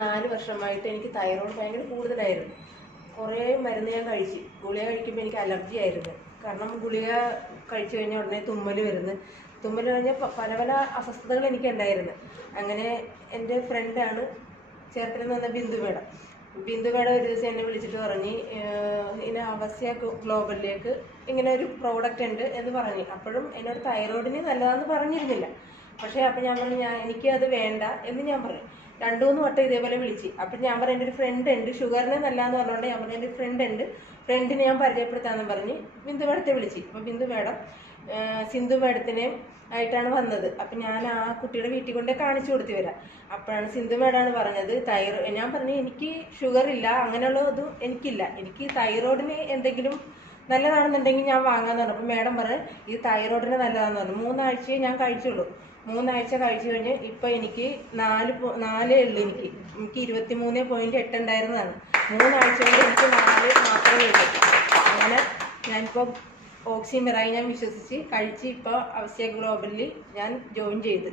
നാല് വർഷമായിട്ട് എനിക്ക് തൈറോയ്ഡ് ഭയങ്കര കൂടുതലായിരുന്നു. കുറേ മരുന്ന് ഞാൻ കഴിച്ചു. ഗുളിക കഴിക്കുമ്പോൾ എനിക്ക് അലർജി ആയിരുന്നു. കാരണം ഗുളിക കഴിച്ചു കഴിഞ്ഞാൽ ഉടനെ തുമ്മൽ വരുന്നു. തുമ്മൽ കഴിഞ്ഞാൽ പല പല അസ്വസ്ഥതകൾ എനിക്ക് ഉണ്ടായിരുന്നു അങ്ങനെ എന്റെ ഫ്രണ്ടാണ് ചേർത്തിൽ നിന്ന് ബിന്ദു മേഡം ബിന്ദു മേഡം ഒരു ദിവസം എന്നെ വിളിച്ചിട്ട് പറഞ്ഞു ഇനി അവസ്യ ഗ്ലോബലിലേക്ക് ഇങ്ങനെ ഒരു പ്രോഡക്റ്റ് ഉണ്ട് എന്ന് പറഞ്ഞു. അപ്പോഴും എന്നോട് തൈറോയിഡിന് നല്ലതാണെന്ന് പറഞ്ഞിരുന്നില്ല. പക്ഷേ അപ്പം ഞാൻ പറഞ്ഞു ഞാൻ എനിക്ക് അത് വേണ്ട എന്ന് ഞാൻ പറഞ്ഞു. രണ്ടു മൂന്ന് വട്ടം ഇതേപോലെ വിളിച്ച്. അപ്പം ഞാൻ പറഞ്ഞു എന്റെ ഒരു ഫ്രണ്ട് ഉണ്ട് ഷുഗറിന് നല്ലതെന്ന് പറഞ്ഞുകൊണ്ട് ഞാൻ പറഞ്ഞു എന്റെ ഫ്രണ്ട് ഉണ്ട് ഫ്രണ്ടിനെ ഞാൻ പരിചയപ്പെടുത്താമെന്ന് പറഞ്ഞ് ബിന്ദു മേഡത്തെ വിളിച്ച്. അപ്പം ബിന്ദു ഏഹ് സിന്ധു മേഡത്തിനെയും ആയിട്ടാണ് വന്നത്. അപ്പം ഞാൻ ആ കുട്ടിയുടെ വീട്ടിൽ കൊണ്ടേ കാണിച്ചു കൊടുത്തു വരാം അപ്പോഴാണ് സിന്ധു മേഡാണ് പറഞ്ഞത് തൈറോ ഞാൻ പറഞ്ഞു എനിക്ക് ഷുഗർ ഇല്ല അങ്ങനെയുള്ളതും എനിക്കില്ല. എനിക്ക് തൈറോയിഡിന് എന്തെങ്കിലും നല്ലതാണെന്നുണ്ടെങ്കിൽ ഞാൻ വാങ്ങാന്ന് പറഞ്ഞു. അപ്പം മേഡം പറഞ്ഞു ഇത് തൈറോയിഡിന് നല്ലതാണെന്ന് പറഞ്ഞു. മൂന്നാഴ്ചയെ ഞാൻ കഴിച്ചുള്ളൂ. മൂന്നാഴ്ച കഴിച്ചു കഴിഞ്ഞ് ഇപ്പം എനിക്ക് നാല് നാലേ ഉള്ളൂ എനിക്ക്. എനിക്ക് ഇരുപത്തി മൂന്ന് പോയിന്റ് എട്ട് ഉണ്ടായിരുന്നതാണ്. മൂന്നാഴ്ച കൊണ്ട് എനിക്ക് നാല് മാത്രമേ ഉള്ളൂ. അങ്ങനെ ഞാനിപ്പോൾ ഓക്സിമെറായി ഞാൻ വിശ്വസിച്ച് കഴിച്ച് ഇപ്പോൾ അവശ്യ ഗ്ലോബലിൽ ഞാൻ ജോയിൻ ചെയ്ത്.